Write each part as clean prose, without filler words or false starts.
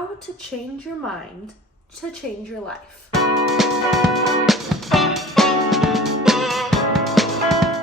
how to change your mind to change your life.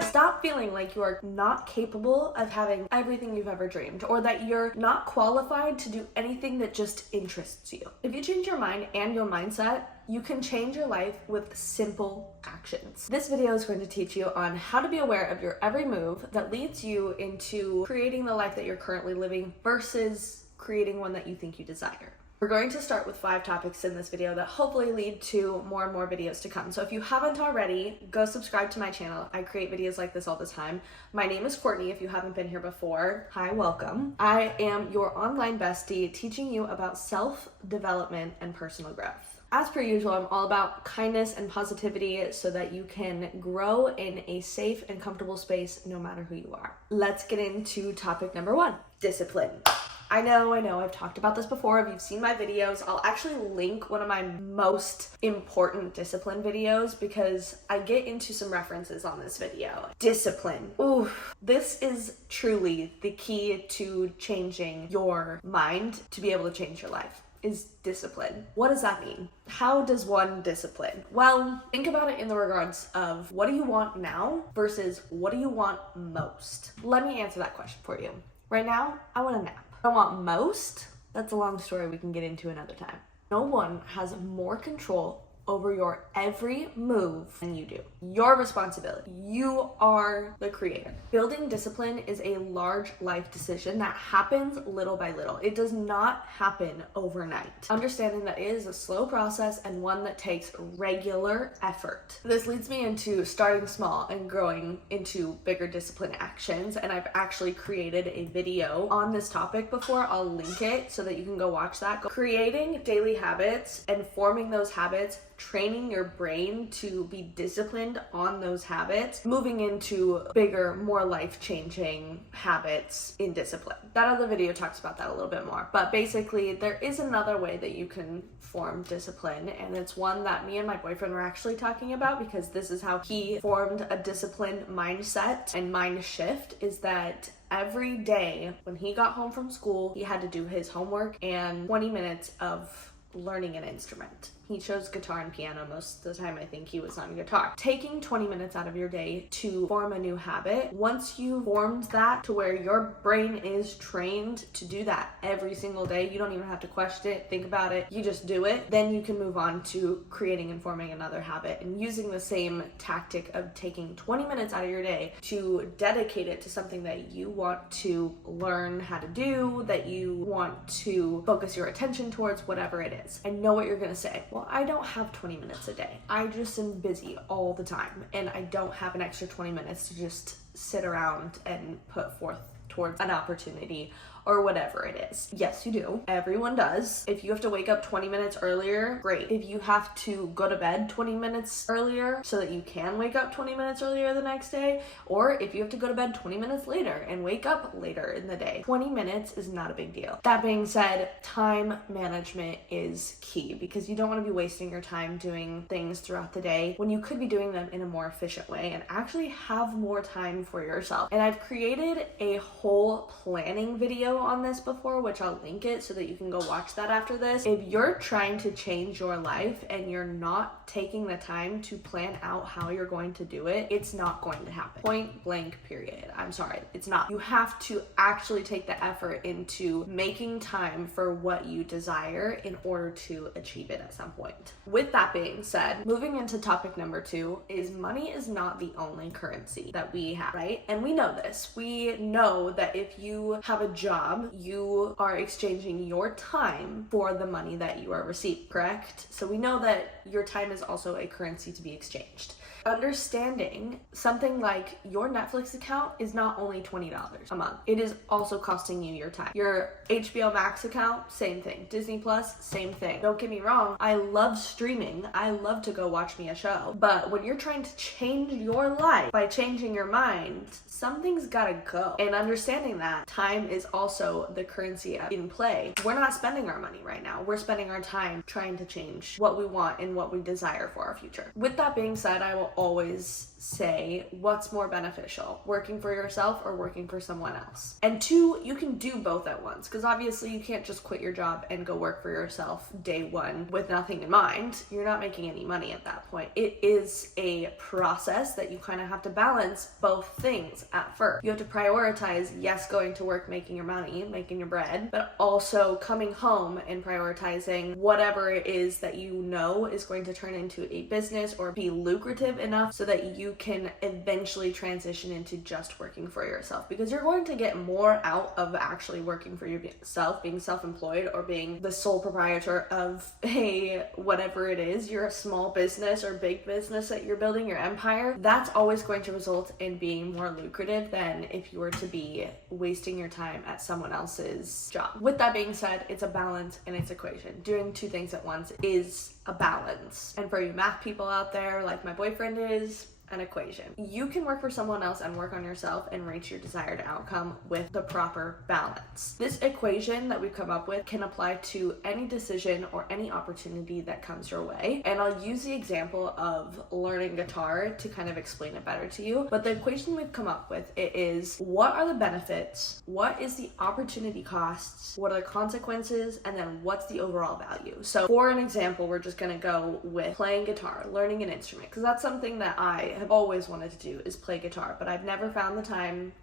Stop feeling like you are not capable of having everything you've ever dreamed, or that you're not qualified to do anything that just interests you. If you change your mind and your mindset, you can change your life with simple actions. This video is going to teach you on how to be aware of your every move that leads you into creating the life that you're currently living versus creating one that you think you desire. We're going to start with 5 topics in this video that hopefully lead to more and more videos to come. So if you haven't already, go subscribe to my channel. I create videos like this all the time. My name is Courtney, if you haven't been here before. Hi, welcome. I am your online bestie teaching you about self-development and personal growth. As per usual, I'm all about kindness and positivity so that you can grow in a safe and comfortable space no matter who you are. Let's get into topic number 1, discipline. I know, I've talked about this before. If you've seen my videos, I'll actually link one of my most important discipline videos because I get into some references on this video. Discipline. Ooh, this is truly the key to changing your mind to be able to change your life. Is discipline. What does that mean? How does one discipline? Well, think about it in the regards of what do you want now versus what do you want most? Let me answer that question for you. Right now, I want a nap. I want most. That's a long story we can get into another time. No one has more control over your every move than you do. Your responsibility. You are the creator. Building discipline is a large life decision that happens little by little. It does not happen overnight. Understanding that it is a slow process and one that takes regular effort. This leads me into starting small and growing into bigger discipline actions. And I've actually created a video on this topic before. I'll link it so that you can go watch that. Creating daily habits and forming those habits, training your brain to be disciplined on those habits, moving into bigger, more life-changing habits in discipline. That other video talks about that a little bit more. But basically, there is another way that you can form discipline, and it's one that me and my boyfriend were actually talking about because this is how he formed a disciplined mindset and mind shift, is that every day when he got home from school, he had to do his homework and 20 minutes of learning an instrument. He chose guitar and piano. Most of the time I think he was on guitar. Taking 20 minutes out of your day to form a new habit, once you formed that to where your brain is trained to do that every single day, you don't even have to question it, think about it, you just do it, then you can move on to creating and forming another habit and using the same tactic of taking 20 minutes out of your day to dedicate it to something that you want to learn how to do, that you want to focus your attention towards, whatever it is. I know what you're gonna say. Well, I don't have 20 minutes a day. I just am busy all the time, and I don't have an extra 20 minutes to just sit around and put forth towards an opportunity or whatever it is. Yes, you do. Everyone does. If you have to wake up 20 minutes earlier, great. If you have to go to bed 20 minutes earlier so that you can wake up 20 minutes earlier the next day, or if you have to go to bed 20 minutes later and wake up later in the day, 20 minutes is not a big deal. That being said, time management is key because you don't want to be wasting your time doing things throughout the day when you could be doing them in a more efficient way and actually have more time for yourself. And I've created a whole planning video on this before, which I'll link it so that you can go watch that after this. If you're trying to change your life and you're not taking the time to plan out how you're going to do it, it's not going to happen. Point blank, period. I'm sorry, it's not. You have to actually take the effort into making time for what you desire in order to achieve it at some point. With that being said, moving into topic number 2 is money is not the only currency that we have, right? And we know this. We know that if you have a job, you are exchanging your time for the money that you are receiving, correct? So we know that your time is also a currency to be exchanged. Understanding something like your Netflix account is not only $20 a month. It is also costing you your time. Your HBO Max account, same thing. Disney Plus, same thing. Don't get me wrong, I love streaming. I love to go watch me a show. But when you're trying to change your life by changing your mind, something's gotta go. And understanding that time is also the currency in play. We're not spending our money right now. We're spending our time trying to change what we want and what we desire for our future. With that being said, I will always say, what's more beneficial, working for yourself or working for someone else? And two, you can do both at once, because obviously you can't just quit your job and go work for yourself day one with nothing in mind. You're not making any money at that point. It is a process that you kind of have to balance both things at first. You have to prioritize, yes, going to work, making your money, making your bread, but also coming home and prioritizing whatever it is that you know is going to turn into a business or be lucrative enough so that you can eventually transition into just working for yourself, because you're going to get more out of actually working for yourself, being self-employed or being the sole proprietor of a whatever it is, your small business or big business that you're building, your empire. That's always going to result in being more lucrative than if you were to be wasting your time at someone else's job. With that being said, it's a balance and it's equation. Doing two things at once is a balance. And for you math people out there, like my boyfriend is, an equation. You can work for someone else and work on yourself and reach your desired outcome with the proper balance. This equation that we've come up with can apply to any decision or any opportunity that comes your way. And I'll use the example of learning guitar to kind of explain it better to you. But the equation we've come up with, it is, what are the benefits? What is the opportunity costs? What are the consequences? And then what's the overall value? So for an example, we're just gonna go with playing guitar, learning an instrument, because that's something that I have always wanted to do, is play guitar, but I've never found the time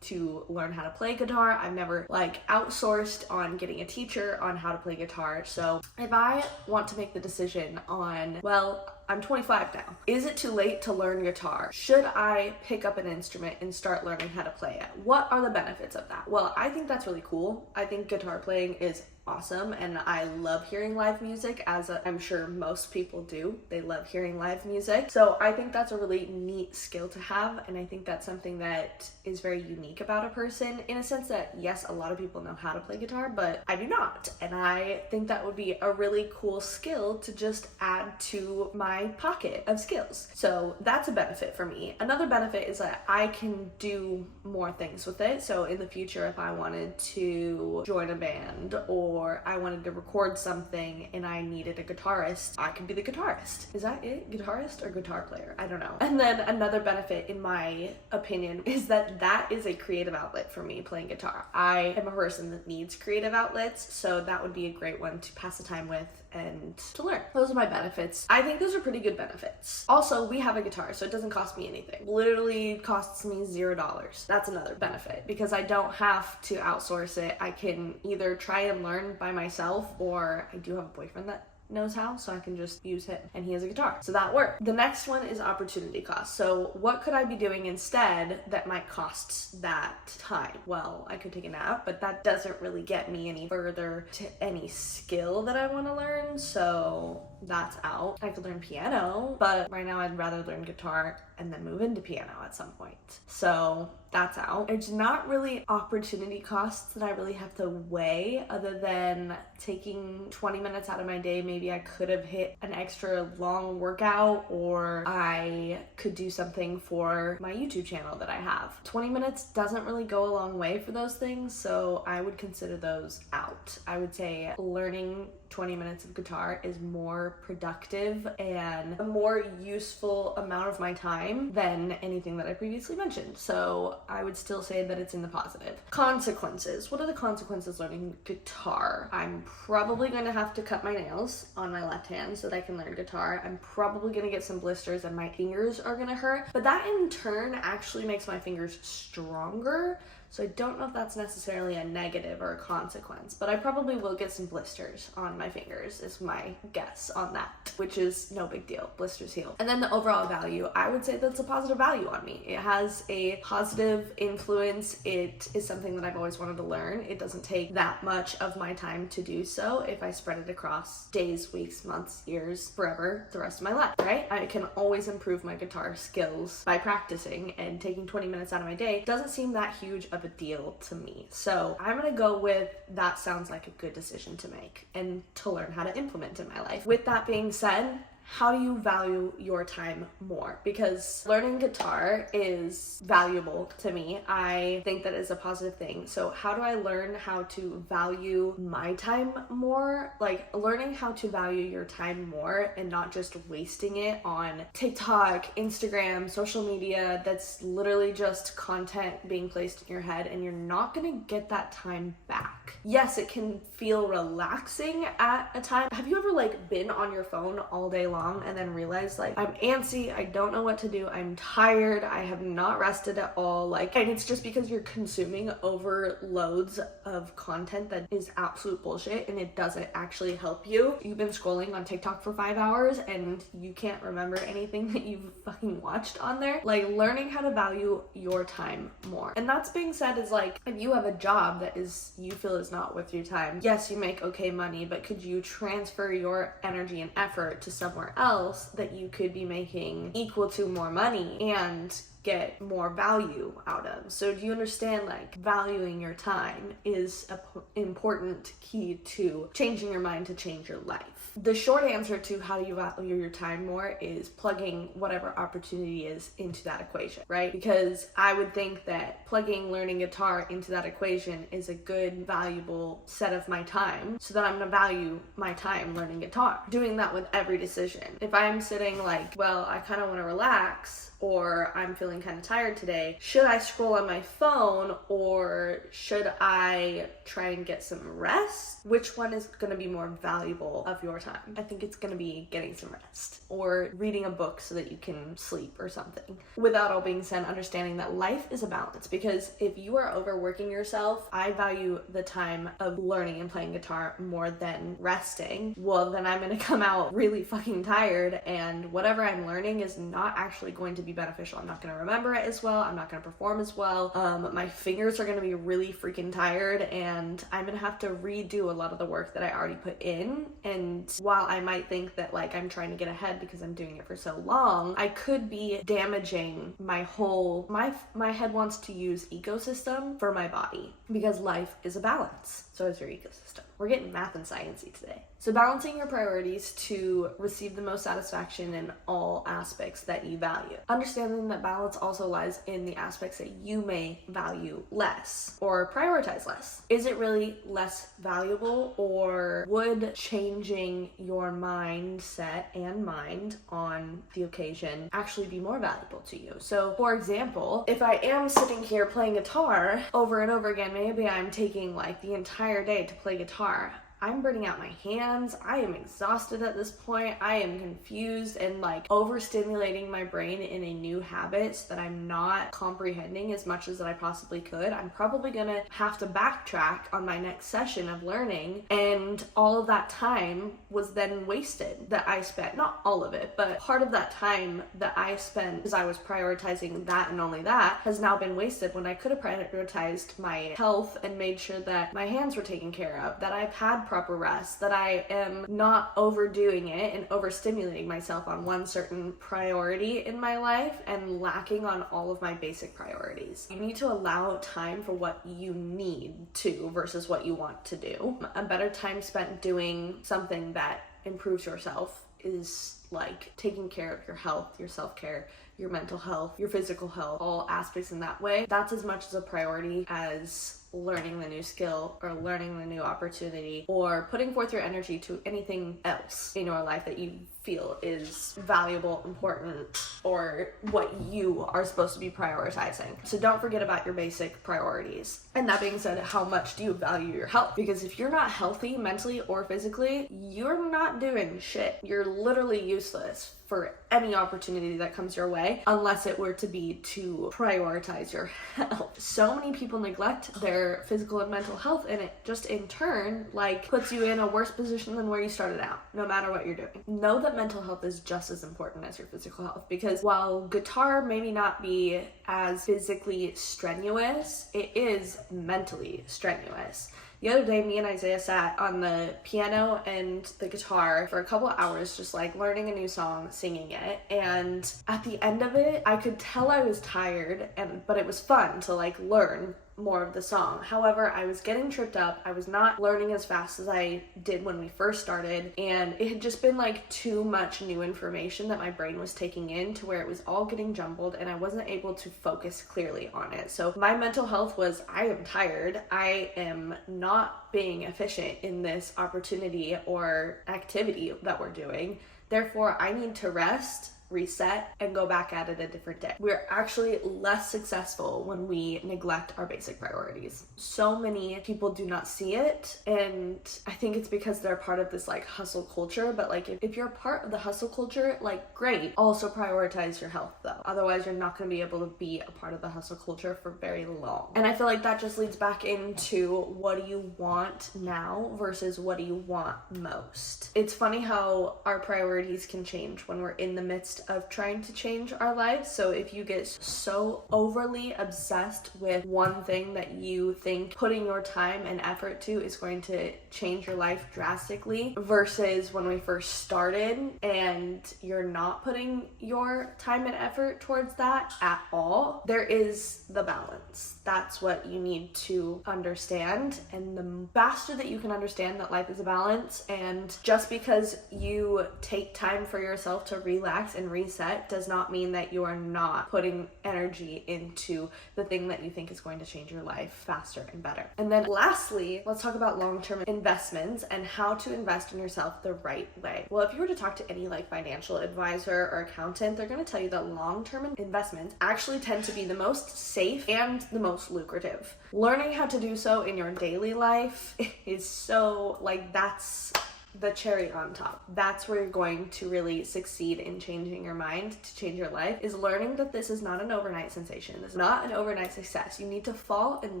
to learn how to play guitar. I've never outsourced on getting a teacher on how to play guitar. So if I want to make the decision on, well, I'm 25 now. Is it too late to learn guitar? Should I pick up an instrument and start learning how to play it? What are the benefits of that? Well, I think that's really cool. I think guitar playing is awesome, and I love hearing live music, as I'm sure most people do. They love hearing live music. So I think that's a really neat skill to have, and I think that's something that is very unique about a person, in a sense that, yes, a lot of people know how to play guitar, but I do not. And I think that would be a really cool skill to just add to my pocket of skills. So that's a benefit for me. Another benefit is that I can do more things with it. So in the future, if I wanted to join a band, or I wanted to record something and I needed a guitarist, I could be the guitarist. Is that it? Guitarist or guitar player? I don't know. And then another benefit, in my opinion, is that that is a creative outlet for me, playing guitar. I am a person that needs creative outlets, so that would be a great one to pass the time with and to learn. Those are my benefits. I think those are pretty good benefits. Also, we have a guitar, so it doesn't cost me anything. Literally costs me $0. That's another benefit, because I don't have to outsource it. I can either try and learn by myself, or I do have a boyfriend that knows how, so I can just use him, and he has a guitar, so that worked. The next one is opportunity cost. So what could I be doing instead that might cost that time? Well, I could take a nap, but that doesn't really get me any further to any skill that I want to learn, so that's out. I could learn piano, but right now I'd rather learn guitar and then move into piano at some point, so that's out. It's not really opportunity costs that I really have to weigh, other than taking 20 minutes out of my day. Maybe I could have hit an extra long workout, or I could do something for my YouTube channel that I have. 20 minutes doesn't really go a long way for those things, so I would consider those out. I would say learning 20 minutes of guitar is more productive and a more useful amount of my time than anything that I previously mentioned. So I would still say that it's in the positive. Consequences. What are the consequences learning guitar? I'm probably going to have to cut my nails on my left hand so that I can learn guitar. I'm probably going to get some blisters and my fingers are going to hurt, but that in turn actually makes my fingers stronger. So I don't know if that's necessarily a negative or a consequence, but I probably will get some blisters on my fingers is my guess on that, which is no big deal. Blisters heal. And then the overall value, I would say that's a positive value on me. It has a positive influence. It is something that I've always wanted to learn. It doesn't take that much of my time to do so if I spread it across days, weeks, months, years, forever, the rest of my life, right? I can always improve my guitar skills by practicing, and taking 20 minutes out of my day doesn't seem that huge of a deal to me. So I'm gonna go with that sounds like a good decision to make and to learn how to implement in my life. With that being said, how do you value your time more? Because learning guitar is valuable to me. I think that is a positive thing. So how do I learn how to value my time more? Like learning how to value your time more and not just wasting it on TikTok, Instagram, social media. That's literally just content being placed in your head, and you're not gonna get that time back. Yes, it can feel relaxing at a time. Have you ever like been on your phone all day long and then realized like, I'm antsy, I don't know what to do, I'm tired, I have not rested at all, like, and it's just because you're consuming overloads of content that is absolute bullshit and it doesn't actually help you. You've been scrolling on TikTok for 5 hours and you can't remember anything that you've fucking watched on there. Like learning how to value your time more. And that's being said is like, if you have a job that is you feel is not worth your time, yes, you make okay money, but could you transfer your energy and effort to somewhere else that you could be making equal to more money and get more value out of? So do you understand, like, valuing your time is an important key to changing your mind to change your life? The short answer to how do you value your time more is plugging whatever opportunity is into that equation, right? Because I would think that plugging learning guitar into that equation is a good, valuable set of my time, so that I'm gonna value my time learning guitar. Doing that with every decision. If I'm sitting like, well, I kind of want to relax, or I'm feeling kind of tired today, should I scroll on my phone or should I try and get some rest? Which one is going to be more valuable of your time? I think it's going to be getting some rest or reading a book so that you can sleep or something. Without all being said, understanding that life is a balance, because if you are overworking yourself, I value the time of learning and playing guitar more than resting. Well, then I'm going to come out really fucking tired, and whatever I'm learning is not actually going to be beneficial. I'm not going to remember it as well. I'm not going to perform as well. My fingers are going to be really freaking tired, and I'm going to have to redo a lot of the work that I already put in. And while I might think that like I'm trying to get ahead because I'm doing it for so long, I could be damaging my whole, my head wants to use ecosystem for my body, because life is a balance. So is your ecosystem. We're getting math and sciencey today. So balancing your priorities to receive the most satisfaction in all aspects that you value. Understanding that balance also lies in the aspects that you may value less or prioritize less. Is it really less valuable, or would changing your mindset and mind on the occasion actually be more valuable to you? So for example, if I am sitting here playing guitar over and over again, maybe I'm taking like the entire day to play guitar, I'm burning out my hands, I am exhausted at this point, I am confused and like overstimulating my brain in a new habit so that I'm not comprehending as much as that I possibly could. I'm probably gonna have to backtrack on my next session of learning, and all of that time was then wasted that I spent, not all of it, but part of that time that I spent because I was prioritizing that and only that has now been wasted when I could have prioritized my health and made sure that my hands were taken care of, that I've had proper rest, that I am not overdoing it and overstimulating myself on one certain priority in my life and lacking on all of my basic priorities. You need to allow time for what you need to versus what you want to do. A better time spent doing something that improves yourself is like taking care of your health, your self-care, your mental health, your physical health, all aspects in that way. That's as much as a priority as learning the new skill or learning the new opportunity or putting forth your energy to anything else in your life that you feel is valuable, important, or what you are supposed to be prioritizing. So don't forget about your basic priorities. And that being said, how much do you value your health? Because if you're not healthy mentally or physically, you're not doing shit. You're literally useless for any opportunity that comes your way, unless it were to be to prioritize your health. So many people neglect their physical and mental health, and it just in turn like puts you in a worse position than where you started out, no matter what you're doing. Know that mental health is just as important as your physical health, because while guitar maybe not be as physically strenuous, it is mentally strenuous. The other day, me and Isaiah sat on the piano and the guitar for a couple hours, just like learning a new song, singing it. And at the end of it, I could tell I was tired, but it was fun to like learn more of the song. However, I was getting tripped up. I was not learning as fast as I did when we first started, and it had just been like too much new information that my brain was taking in to where it was all getting jumbled and I wasn't able to focus clearly on it. So my mental health was, I am tired. I am not being efficient in this opportunity or activity that we're doing. Therefore, I need to rest, reset, and go back at it a different day. We're actually less successful when we neglect our basic priorities. So many people do not see it, and I think it's because they're part of this like hustle culture. But like if you're part of the hustle culture, like great, also prioritize your health though. Otherwise you're not going to be able to be a part of the hustle culture for very long. And I feel like that just leads back into, what do you want now versus what do you want most? It's funny how our priorities can change when we're in the midst of trying to change our lives. So if you get so overly obsessed with one thing that you think putting your time and effort to is going to change your life drastically, versus when we first started and you're not putting your time and effort towards that at all, there is the balance. That's what you need to understand. And the faster that you can understand that life is a balance, and just because you take time for yourself to relax and reset does not mean that you are not putting energy into the thing that you think is going to change your life faster and better. And then lastly, let's talk about long-term investments and how to invest in yourself the right way. Well, if you were to talk to any like financial advisor or accountant, they're going to tell you that long-term investments actually tend to be the most safe and the most lucrative. Learning how to do so in your daily life is so like, that's the cherry on top. That's where you're going to really succeed in changing your mind to change your life, is learning that this is not an overnight sensation. This is not an overnight success. You need to fall in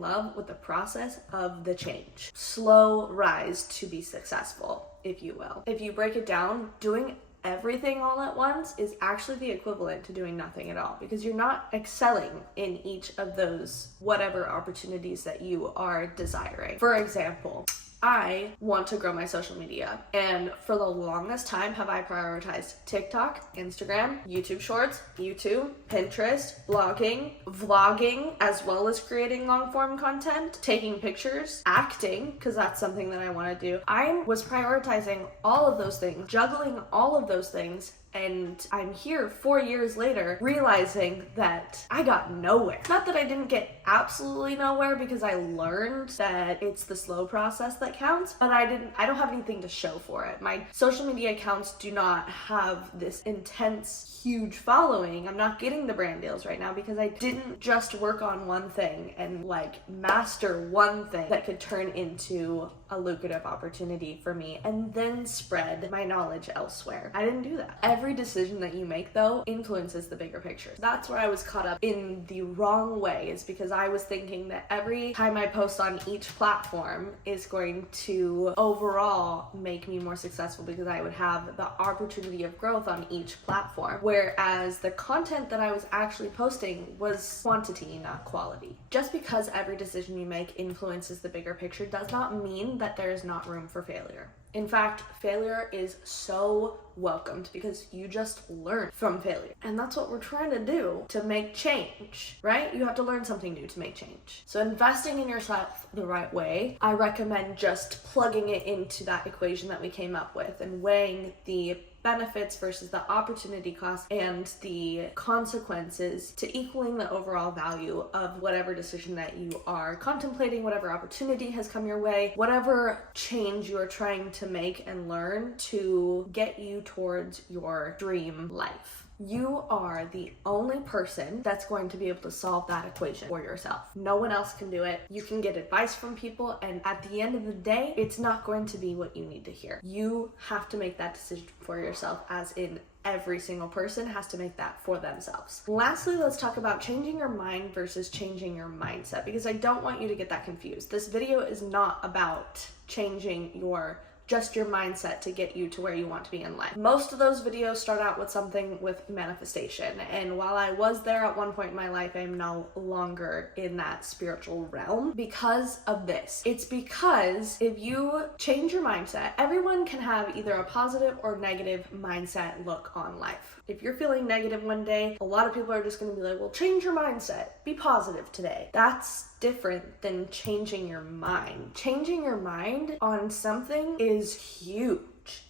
love with the process of the change. Slow rise to be successful, if you will. If you break it down, doing everything all at once is actually the equivalent to doing nothing at all, because you're not excelling in each of those whatever opportunities that you are desiring. For example, I want to grow my social media, and for the longest time have I prioritized TikTok, Instagram, YouTube Shorts, YouTube, Pinterest, blogging, vlogging, as well as creating long form content, taking pictures, acting, because that's something that I want to do. I was prioritizing all of those things, juggling all of those things, and I'm here 4 years later realizing that I got nowhere. Not that I didn't get absolutely nowhere, because I learned that it's the slow process that counts, but I don't have anything to show for it. My social media accounts do not have this intense, huge following. I'm not getting the brand deals right now because I didn't just work on one thing and like master one thing that could turn into a lucrative opportunity for me and then spread my knowledge elsewhere. I didn't do that. Every decision that you make though influences the bigger picture. That's where I was caught up in the wrong way, is because I was thinking that every time I post on each platform is going to overall make me more successful because I would have the opportunity of growth on each platform. Whereas the content that I was actually posting was quantity, not quality. Just because every decision you make influences the bigger picture does not mean that there is not room for failure. In fact, failure is so welcomed because you just learn from failure. And that's what we're trying to do to make change, right? You have to learn something new to make change. So investing in yourself the right way, I recommend just plugging it into that equation that we came up with and weighing the benefits versus the opportunity cost and the consequences to equaling the overall value of whatever decision that you are contemplating, whatever opportunity has come your way, whatever change you are trying to make and learn to get you towards your dream life. You are the only person that's going to be able to solve that equation for yourself. No one else can do it. You can get advice from people, and at the end of the day, it's not going to be what you need to hear. You have to make that decision for yourself, as in every single person has to make that for themselves. Lastly, let's talk about changing your mind versus changing your mindset, because I don't want you to get that confused. This video is not about changing your mindset to get you to where you want to be in life. Most of those videos start out with something with manifestation, and while I was there at one point in my life, I'm no longer in that spiritual realm because of this. It's because if you change your mindset, everyone can have either a positive or negative mindset look on life. If you're feeling negative one day, a lot of people are just going to be like, well, change your mindset, be positive today. That's different than changing your mind. Changing your mind on something is huge.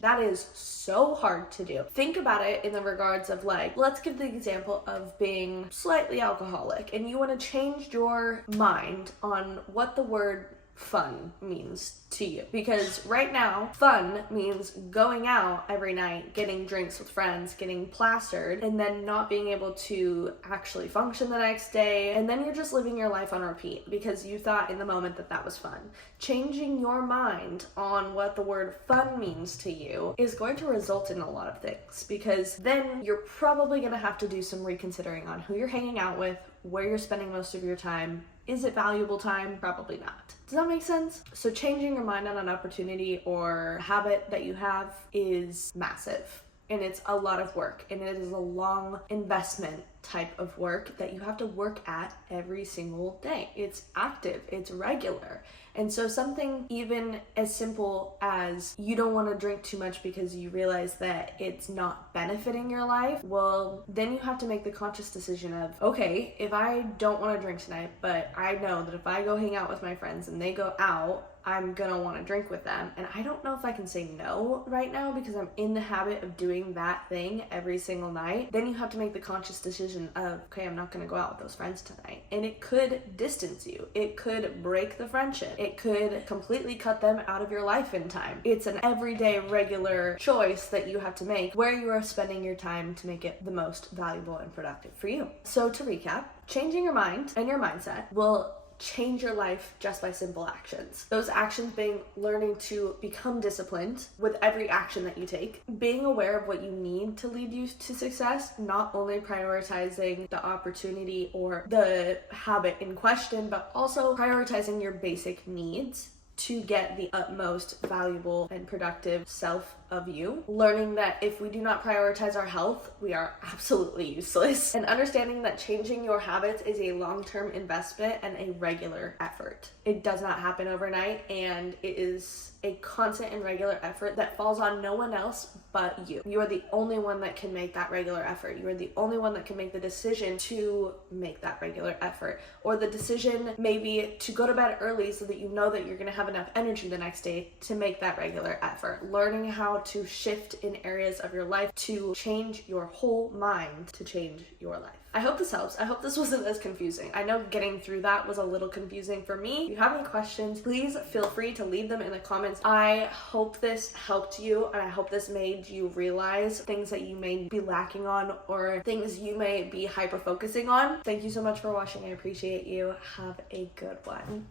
That is so hard to do. Think about it in the regards of, like, let's give the example of being slightly alcoholic and you want to change your mind on what the word fun means to you, because right now fun means going out every night, getting drinks with friends, getting plastered, and then not being able to actually function the next day, and then you're just living your life on repeat because you thought in the moment that that was fun. Changing your mind on what the word fun means to you is going to result in a lot of things, because then you're probably going to have to do some reconsidering on who you're hanging out with, where you're spending most of your time. Is it valuable time? Probably not. Does that make sense? So changing your mind on an opportunity or habit that you have is massive. And it's a lot of work. And it is a long investment type of work that you have to work at every single day. It's active, it's regular. And so something even as simple as you don't want to drink too much because you realize that it's not benefiting your life, well, then you have to make the conscious decision of, okay, if I don't want to drink tonight, but I know that if I go hang out with my friends and they go out, I'm gonna want to drink with them. And I don't know if I can say no right now because I'm in the habit of doing that thing every single night. Then you have to make the conscious decision of, okay, I'm not gonna go out with those friends tonight. And it could distance you. It could break the friendship. It could completely cut them out of your life in time. It's an everyday regular choice that you have to make where you are spending your time to make it the most valuable and productive for you. So to recap, changing your mind and your mindset will change your life just by simple actions. Those actions being learning to become disciplined with every action that you take, being aware of what you need to lead you to success, not only prioritizing the opportunity or the habit in question, but also prioritizing your basic needs to get the utmost valuable and productive self of you. Learning that if we do not prioritize our health, we are absolutely useless. And understanding that changing your habits is a long-term investment and a regular effort. It does not happen overnight, and it is a constant and regular effort that falls on no one else but you. You are the only one that can make that regular effort. You are the only one that can make the decision to make that regular effort, or the decision maybe to go to bed early so that you know that you're going to have enough energy the next day to make that regular effort. Learning how to shift in areas of your life to change your whole mind to change your life. I hope this helps. I hope this wasn't as confusing. I know getting through that was a little confusing for me. If you have any questions, please feel free to leave them in the comments. I hope this helped you, and I hope this made you realize things that you may be lacking on or things you may be hyper focusing on. Thank you so much for watching. I appreciate you. Have a good one.